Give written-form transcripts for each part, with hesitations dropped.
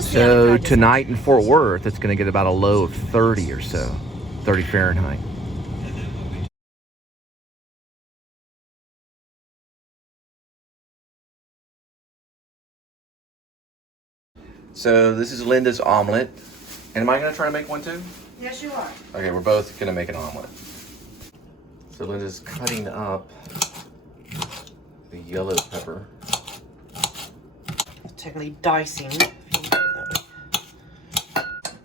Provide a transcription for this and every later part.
So tonight in Fort Worth, it's going to get about a low of 30 or so, 30 Fahrenheit. So this is Linda's omelet. And am I going to try to make one too? Yes, you are. Okay, we're both going to make an omelet. So Linda's cutting up the yellow pepper. Technically dicing.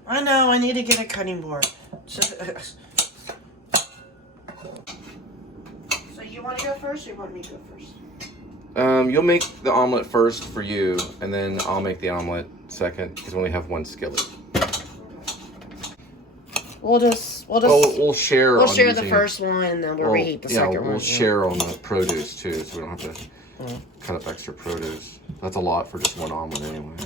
I know, I need to get a cutting board. So you want to go first or you want me to go first? You'll make the omelet first for you, and then I'll make the omelet second because we only have one skillet. We'll share using, the first one and then we'll reheat the second one. We'll share on the produce too, so we don't have to cut up extra produce. That's a lot for just one omelet anyway.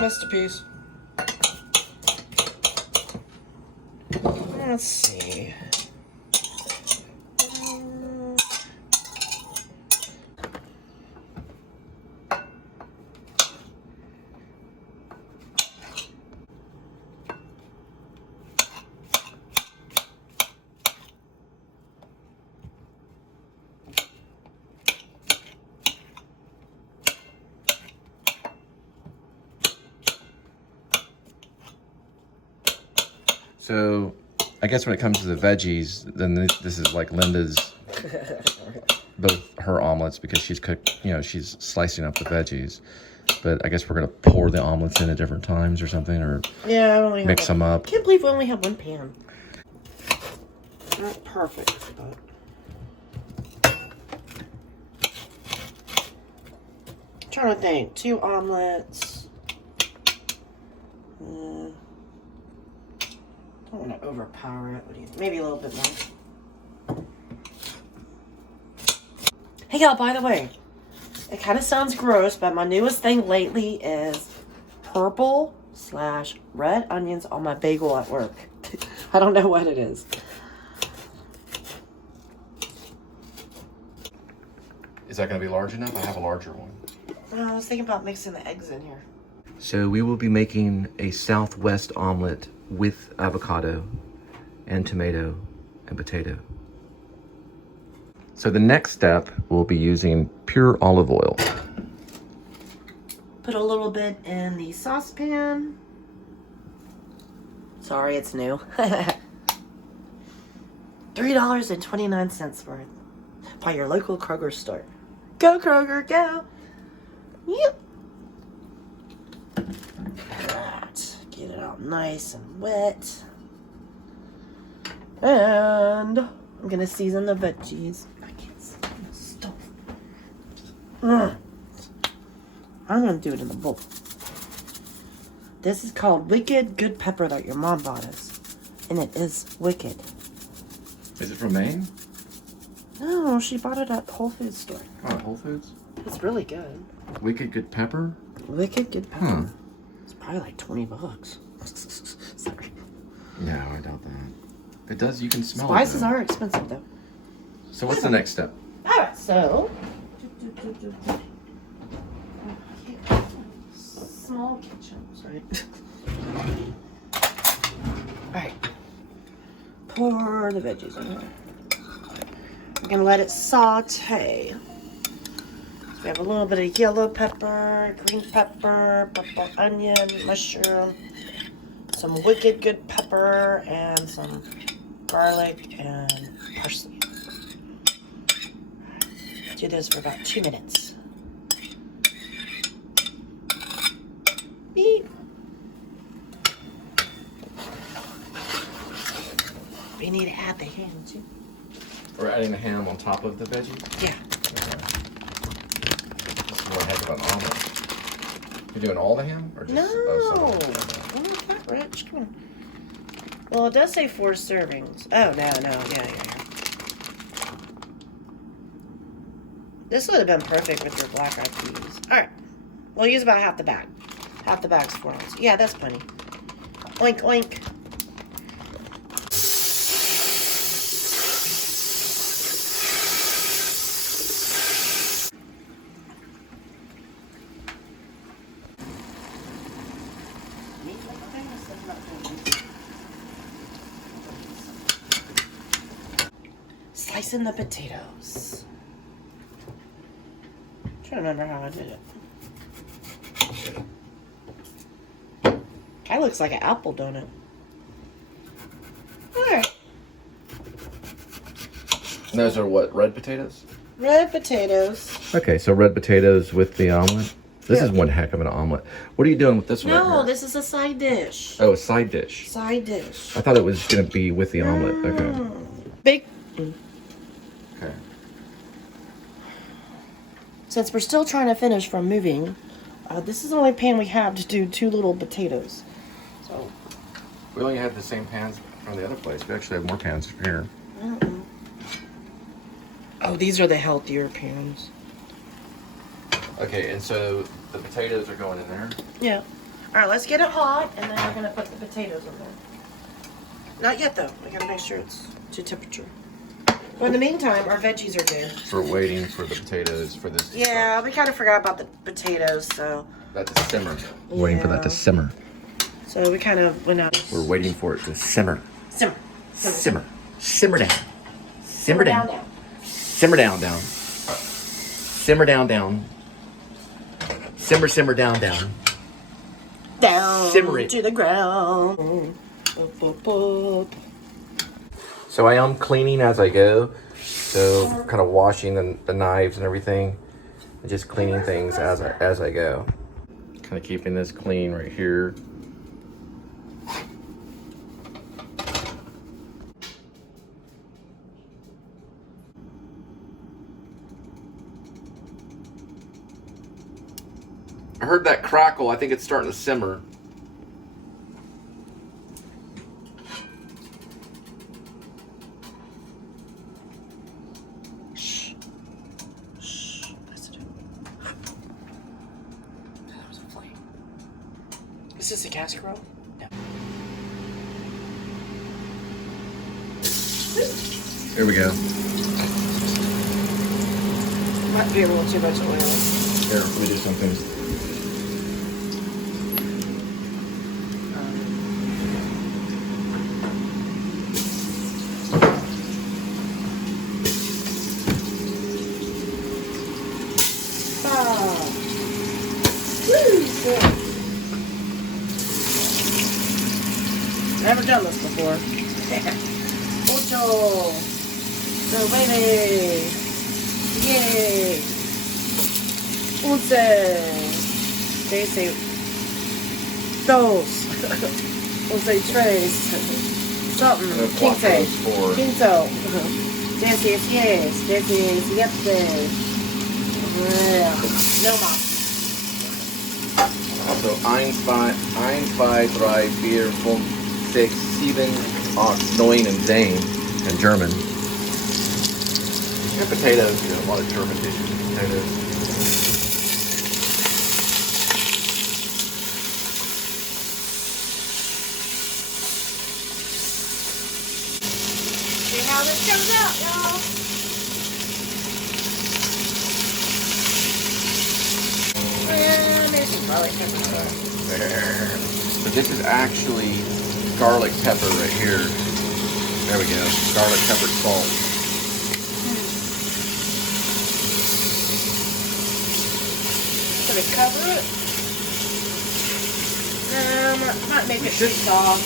Masterpiece. Let's see. So, I guess when it comes to the veggies, then this is like Linda's, both her omelets, because she's cooked, she's slicing up the veggies. But I guess we're gonna pour the omelets in at different times or something, or mix them up. I can't believe we only have one pan. Not perfect, but I'm trying to think. 2 omelets. Don't want to overpower it. What do you think? Maybe a little bit more. Hey y'all, by the way, it kind of sounds gross, but my newest thing lately is purple/red onions on my bagel at work. I don't know what it is. Is that going to be large enough? I have a larger one. I was thinking about mixing the eggs in here. So we will be making a Southwest omelet with avocado and tomato and potato. So the next step, we'll be using pure olive oil. Put a little bit in the saucepan. Sorry, it's new. $3.29 worth by your local Kroger store. Go Kroger, go! Yep. Right. Get it out nice and wet. And I'm gonna season the veggies. I can't see the stuff. I'm gonna do it in the bowl. This is called Wicked Good Pepper that your mom bought us. And it is wicked. Is it from Maine? No, she bought it at Whole Foods store. Oh, Whole Foods? It's really good. Wicked Good Pepper? Wicked Good Pepper. It's probably like $20. Sorry. No, I doubt that. It does, you can smell it. Spices are expensive though. So what's the next step? Alright, so small kitchen, sorry. Alright. Pour the veggies in here. We're gonna let it saute. So we have a little bit of yellow pepper, green pepper, purple onion, mushroom, some wicked good pepper, and some garlic and parsley. Do this for about 2 minutes. Beep. We need to add the ham too. We're adding the ham on top of the veggies? Yeah. This is more heck of an omelet. You're doing all the ham? Or just, No. some? I'm not that rich. Come on. Well, it does say 4 servings. Oh, no. Yeah. This would have been perfect with your black-eyed peas. All right. We'll use about half the bag. Half the bag's 4 ounces. Yeah, that's plenty. Oink, oink. slicing the potatoes. I'm trying to remember how I did it. Kind of looks like an apple donut. Alright. Those are what, red potatoes? Red potatoes. Okay, so red potatoes with the omelet. This is one heck of an omelet. What are you doing with this one? No, right here? this is a side dish. Oh, a side dish. Side dish. I thought it was going to be with the omelet. Okay. Big. Okay. Since we're still trying to finish from moving, this is the only pan we have to do 2 little potatoes. So. We only had the same pans from the other place. We actually have more pans here. Oh, these are the healthier pans. Okay, and so the potatoes are going in there. Yeah. All right, let's get it hot, and then we're gonna put the potatoes in there. Not yet, though. We gotta make sure it's to temperature. Well, in the meantime, our veggies are there. So we're waiting for the potatoes for this. Yeah, we kind of forgot about the potatoes, so. That to simmer. We're waiting for that to simmer. So we kind of went out. We're waiting for it to simmer. Simmer. Simmer. Simmer down. Simmer down. Simmer down, down. Simmer down, down. Simmer down, down. Down Simmer it to the ground. So I am cleaning as I go. So kind of washing the knives and everything. And just cleaning things as I go. Kind of keeping this clean right here. I heard that crackle. I think it's starting to simmer. Shh. Shh. Listen. That was a flame. Is this a casserole? No. Here we go. Might be a little too much oil. Here, let me do something. Never done this before. Ocho. So baby. Yay. Once. They say dos. Once tres. Something. Quince. Quinto. This is yes. This is siete. No más. Also, ein, zwei, drei, vier, fünf, sechs, sieben, acht, neun, and zehn in German. And potatoes, you know, a lot of German dishes, potatoes. See how this comes out, y'all. And there's some garlic pepper. There. So this is actually garlic pepper right here. There we go. Garlic pepper salt. Gonna cover it. Might make it too soft.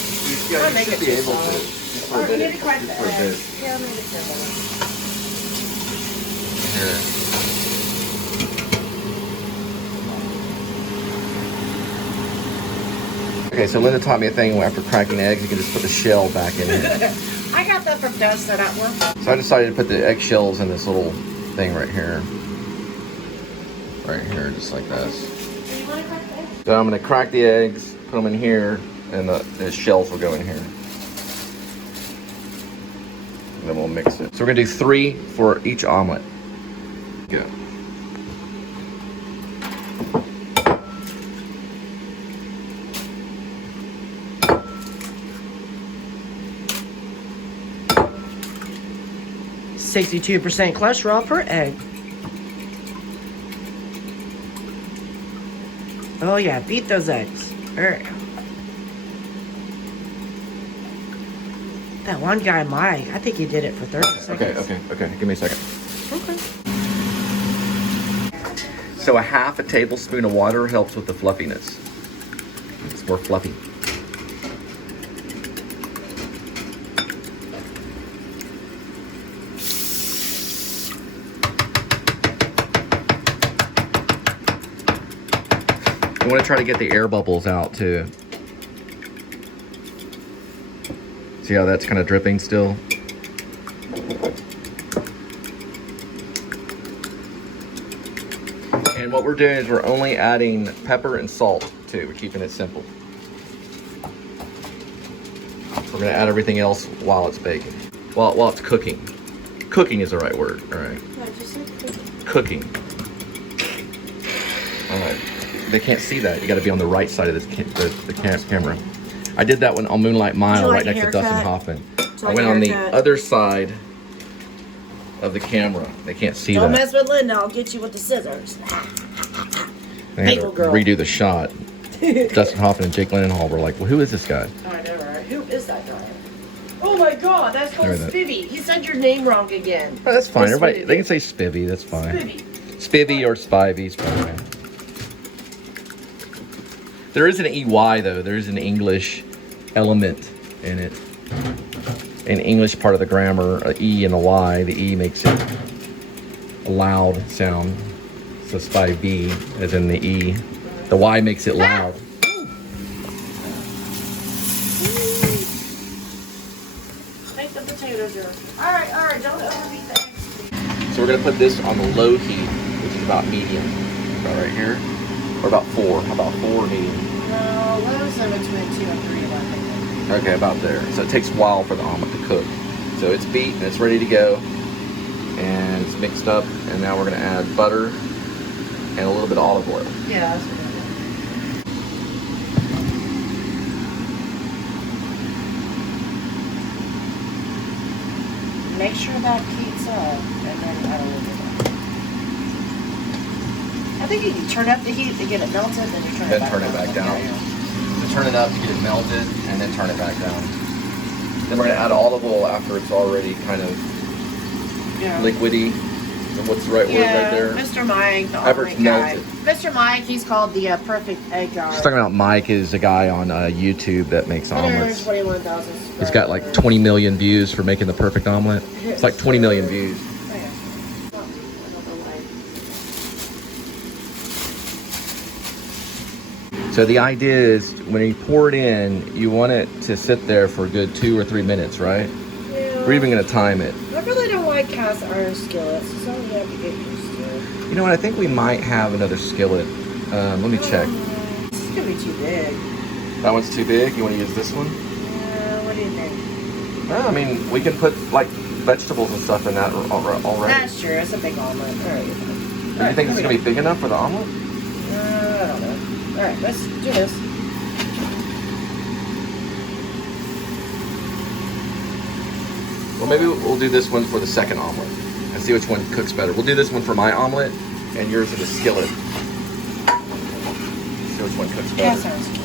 Yeah, Might you make should it be too able to. soft. Just for a Or we bit. need to crack the Just for a bit. eggs. Yeah, maybe for a minute. Here. Okay, so Linda taught me a thing after cracking eggs, you can just put the shell back in it. I got that from Dust at work. So I decided to put the eggshells in this little thing right here. Right here, just like this. Do you want to crack the eggs? So I'm going to crack the eggs, put them in here, and the shells will go in here. And then we'll mix it. So we're going to do 3 for each omelet. Go. %62% cholesterol per egg. Oh yeah, beat those eggs. All right. That one guy, Mike, I think he did it for 30 seconds. Okay. Give me a second. Okay. So a half a tablespoon of water helps with the fluffiness. It's more fluffy. You want to try to get the air bubbles out too. See how that's kind of dripping still? And what we're doing is we're only adding pepper and salt too. We're keeping it simple. We're gonna add everything else while it's baking. While it's cooking. Cooking is the right word, all right. No, just say Cooking. All right. They can't see that. You gotta be on the right side of this the camera. I did that one on Moonlight Mile right next to Dustin Hoffman. I went on the other side of the camera. They can't see that. Don't mess with Linda. I'll get you with the scissors. They had to redo the shot. Dustin Hoffman and Jake Gyllenhaal were like, well, who is this guy? Oh, I know, right? Who is that guy? Oh my God, that's called Spivey. He said your name wrong again. Oh, that's fine. Everybody, they can say Spivey. That's fine. Spivey or Spivey is fine. There is an EY though. There is an English element in it. An English part of the grammar, an E and a Y. The E makes it a loud sound. So Spivey, as in the E. The Y makes it loud. Make the potatoes here. All right, don't overbeat the eggs. So we're gonna put this on the low heat, which is about medium. About right here. Or about 4. How about 4 medium? No, low's in between 2 and 3, I think. Okay, about there. So it takes a while for the omelet to cook. So it's beat and it's ready to go. And it's mixed up. And now we're gonna add butter and a little bit of olive oil. Yeah, that's what I make sure that heats up, and then add a little bit. I think you can turn up the heat to get it melted, then you turn it back down. So turn it up to get it melted, and then turn it back down. Then we're gonna add olive oil after it's already kind of liquidy. What's the right word right there? Mr. Mike, the after it's guy. melted. Mr. Mike, he's called the perfect egg guy. She's talking about Mike is a guy on YouTube that makes omelets. 21,000 He's got like 20 million views for making the perfect omelet. It's like 20 million views. So the idea is when you pour it in, you want it to sit there for a good 2 or 3 minutes, right? Yeah. We're even gonna time it. I really don't like cast iron skillets. It's something you have to get used to. You know what? I think we might have another skillet. Let me check. This is gonna be too big. That one's too big. You want to use this one? Yeah, what do you think? Well, I mean, we can put like vegetables and stuff in that already. That's true. It's a big omelet. All right. Do you think it's gonna be big enough for the omelet? I don't know. All right, let's do this. Well, maybe we'll do this one for the second omelet and see which one cooks better. We'll do this one for my omelet and yours in the skillet. See which one cooks better. Yeah, sounds good.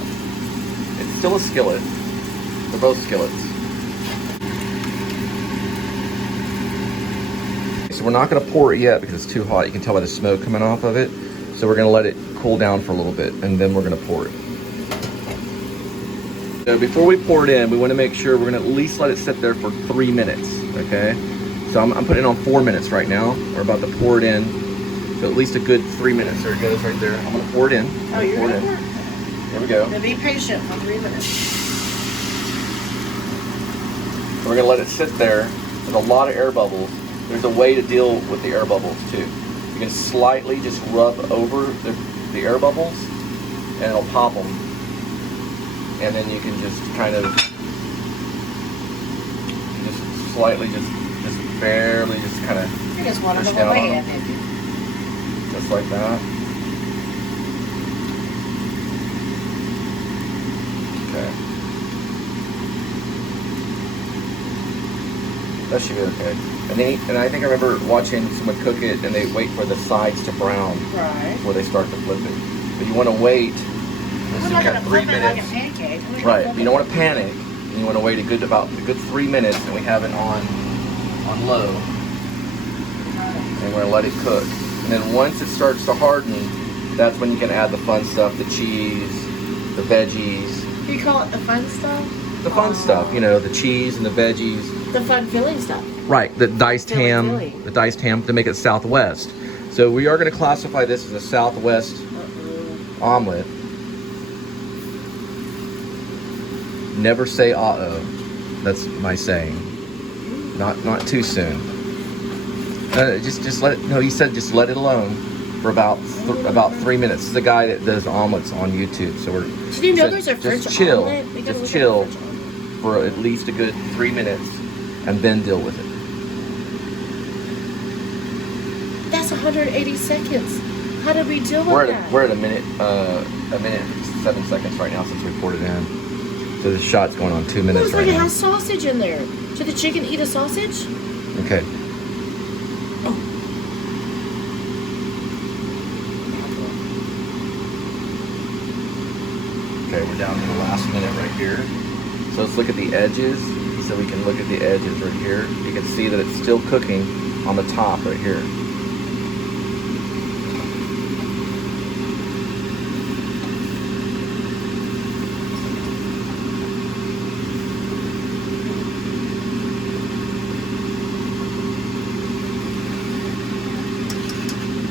It's still a skillet. They're both skillets. So we're not going to pour it yet because it's too hot. You can tell by the smoke coming off of it. So we're going to let it cool down for a little bit and then we're going to pour it. So before we pour it in, we want to make sure we're going to at least let it sit there for 3 minutes, okay? So I'm putting it on 4 minutes right now. We're about to pour it in. So at least a good 3 minutes. There it goes right there. I'm going to pour it in. Oh, you're going to pour it? Here we go. Now be patient for 3 minutes. So we're going to let it sit there with a lot of air bubbles. There's a way to deal with the air bubbles too. You can slightly just rub over the air bubbles and it'll pop them. And then you can just kind of just slightly, just barely, just kind of You just want push to down away on at them. it. Just like that. Okay. That should be okay. And I think I remember watching someone cook it and they wait for the sides to brown Right. before they start to flip it. But you want to wait. We're not going to flip it like a pancake. Right, but you don't want to panic. You and you want to wait a good 3 minutes, and we have it on low. And we're gonna let it cook. And then once it starts to harden, that's when you can add the fun stuff, the cheese, the veggies. You call it the fun stuff? The fun stuff, you know, the cheese and the veggies. The fun filling stuff. Right, the diced ham, the diced ham to make it Southwest. So we are gonna classify this as a Southwest omelet. Never say uh-oh. That's my saying. Not too soon. Just let it. No, he said just let it alone for about 3 minutes. This is a guy that does omelets on YouTube. So we're. Did you know there's a French omelet? Just chill for at least a good 3 minutes, and then deal with it. That's 180 seconds. How did we deal with that? We're at a minute and 7 seconds right now since we poured it in. So the shot's going on 2 minutes right now. It has sausage in there. Should the chicken eat a sausage? Okay. Okay, we're down to the last minute right here. So let's look at the edges. So we can look at the edges right here. You can see that it's still cooking on the top right here.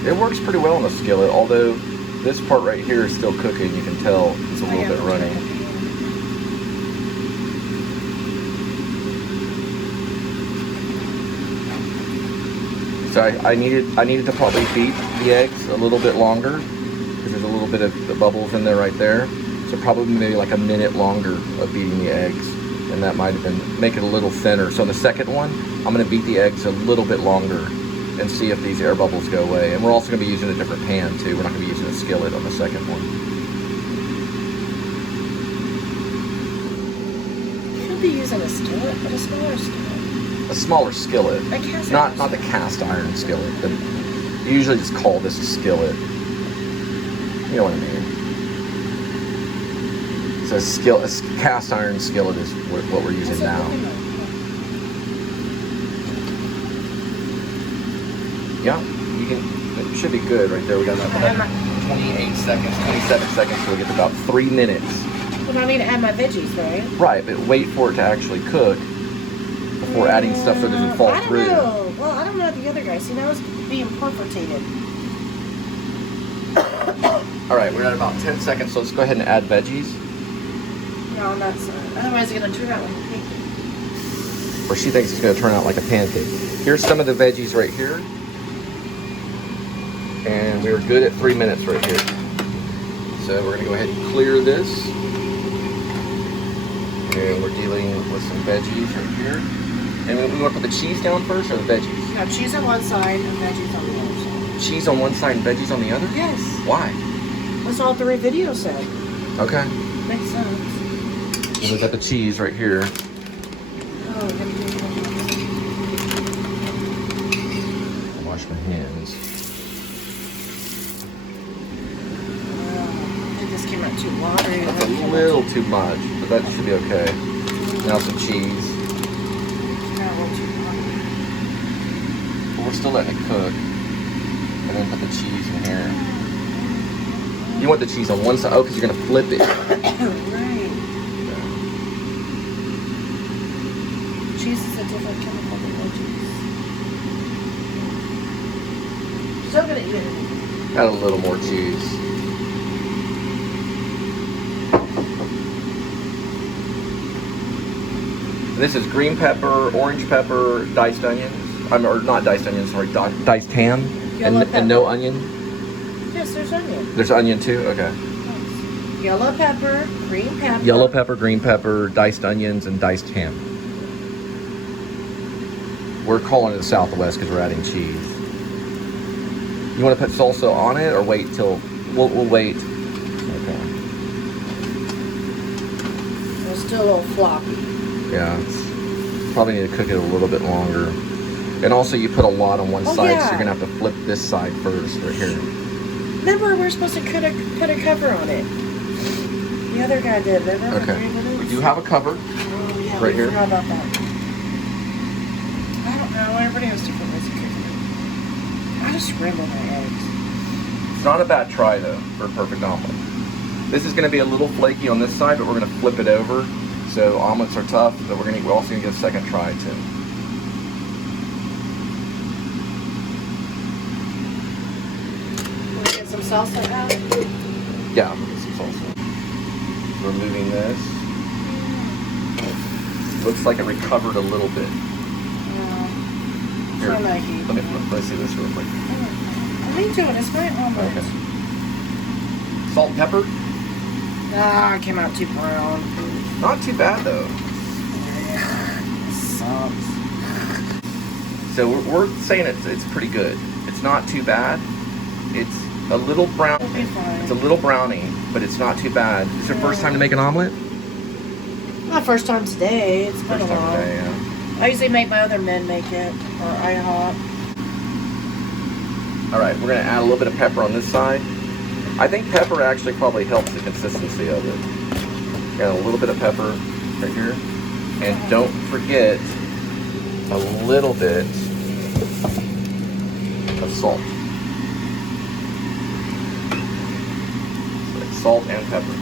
It works pretty well on the skillet, although this part right here is still cooking. You can tell it's a little bit runny. So I needed to probably beat the eggs a little bit longer because there's a little bit of the bubbles in there right there. So probably maybe like a minute longer of beating the eggs, and that might have been make it a little thinner. So on the second one, I'm going to beat the eggs a little bit longer and see if these air bubbles go away. And we're also going to be using a different pan too. We're not going to be using a skillet on the second one. You could be using a skillet, but a smaller skillet. A smaller skillet. A cast not the cast iron skillet. But you usually just call this a skillet. You know what I mean? So a cast iron skillet is what we're using now. Yeah, you can. It should be good right there. We got about 28 seconds, 27 seconds till we get to about 3 minutes. Well, I need to add my veggies, right? Right, but wait for it to actually cook before adding stuff so it doesn't fall through. I don't know. Well, I don't know the other guy. See, now it's being perforated. All right, we're at about 10 seconds, so let's go ahead and add veggies. No, that's otherwise it's going to turn out like a pancake. Or she thinks it's going to turn out like a pancake. Here's some of the veggies right here. And we were good at 3 minutes right here. So we're going to go ahead and clear this. And we're dealing with some veggies right here. And we want to put the cheese down first or the veggies? No, cheese on one side and veggies on the other side. Cheese on one side and veggies on the other? Yes. Why? That's all the video said. Okay. Makes sense. And we got the cheese right here. Oh, I'm going to do I'll wash my hands. This came out too watery. That's a little too much, but that should be okay. Now some cheese. But we're still letting it cook. And then put the cheese in here. You want the cheese on one side? Oh, because you're going to flip it. Right. Cheese is a different chemical than veggies. Still going to eat it. Add a little more cheese. This is green pepper, orange pepper, diced onions. Or not diced onions, sorry, diced ham. And no onion? Yes, there's onion. There's onion too? Okay. Nice. Yellow pepper, green pepper. Yellow pepper, green pepper, diced onions, and diced ham. We're calling it a Southwest because we're adding cheese. You want to put salsa on it or wait till... We'll wait. Okay. It's still a little floppy. Yeah, probably need to cook it a little bit longer. And also you put a lot on one side, yeah. so you're going to have to flip this side first, right here. Remember, we're supposed to put a cover on it. The other guy did, remember? Okay. We do have a cover. Yeah, right here. How about that? I don't know. Everybody has different ways of cooking it. I just scramble my eggs. It's not a bad try though for a perfect omelet. This is going to be a little flaky on this side, but we're going to flip it over. So omelets are tough, but we're also going to get a second try too. Want to get some salsa out? Yeah, I'm going to get some salsa. Removing this. Looks like it recovered a little bit. Here, let me see this real quick. What are you doing? It's my omelet. Okay. Salt and pepper? Ah, it came out too brown. Not too bad though. Sucks. So we're saying it's pretty good. It's not too bad. It's a little brown. It'll be fine. It's a little browny, but it's not too bad. Is it your first time to make an omelet? My first time today. It's been First a time while. today, yeah. I usually make my other men make it, or IHOP. All right, we're gonna add a little bit of pepper on this side. I think pepper actually probably helps the consistency of it. Got a little bit of pepper right here. And don't forget a little bit of salt. So it's salt and pepper.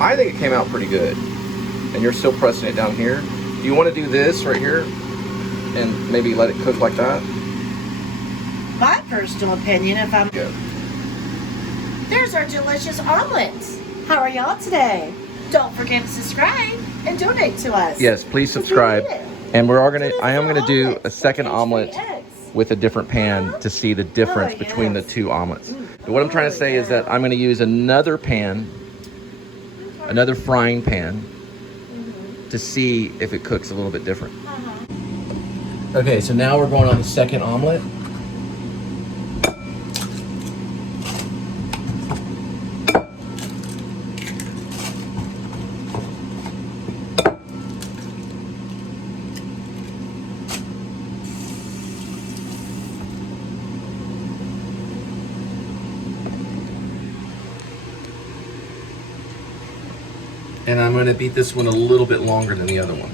I think it came out pretty good. And you're still pressing it down here. Do you want to do this right here and maybe let it cook like that? My personal opinion, if I'm... Good. There's our delicious omelets. How are y'all today? Don't forget to subscribe and donate to us. Yes, please subscribe. And I am gonna do a second omelet with a different pan to see the difference between the two omelets. But what I'm trying to say is that I'm gonna use another pan, another frying pan, to see if it cooks a little bit different. Okay, so now we're going on the second omelet. And I'm going to beat this one a little bit longer than the other one.